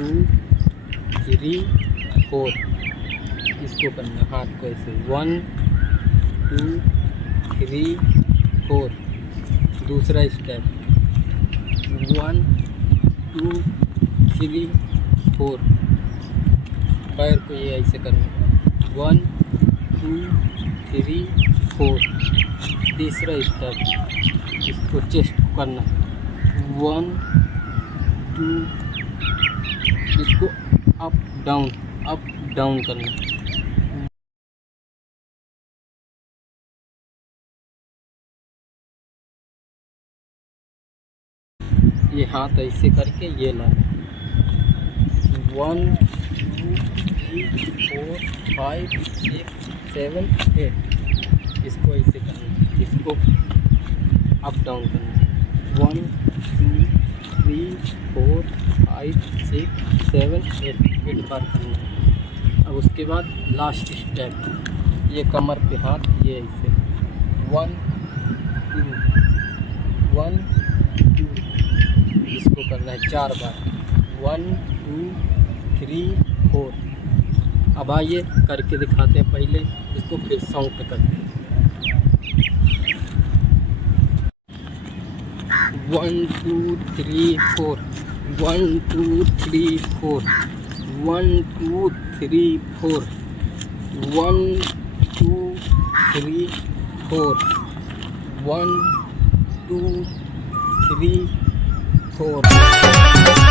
3 4। इसको करना हाथ को ऐसे 1 2 3 4। दूसरा स्टेप 1 2 3 4। पैर को ये ऐसे करना 1 2 3 4। तीसरा स्टेप इसको चेस्ट करना 1 2। इसको अप डाउन करना। ये हाथ ऐसे करके ये लाना 1 2 3 4 5 6 7 8। इसको ऐसे करना, इसको अप डाउन करना 1 2 3 4 5 6 7 8 बार करना। अब उसके बाद लास्ट स्टेप ये कमर पे हाथ ये ऐसे 1 2 1 2। इसको करना है 4 बार 1 2 3 4। अब आइए करके दिखाते हैं। पहले इसको फिर सॉन्ग पे करते हैं 1 2 3 4 1 2 3 4 1 2 3 4 1 2 3 4 1 2 3 4।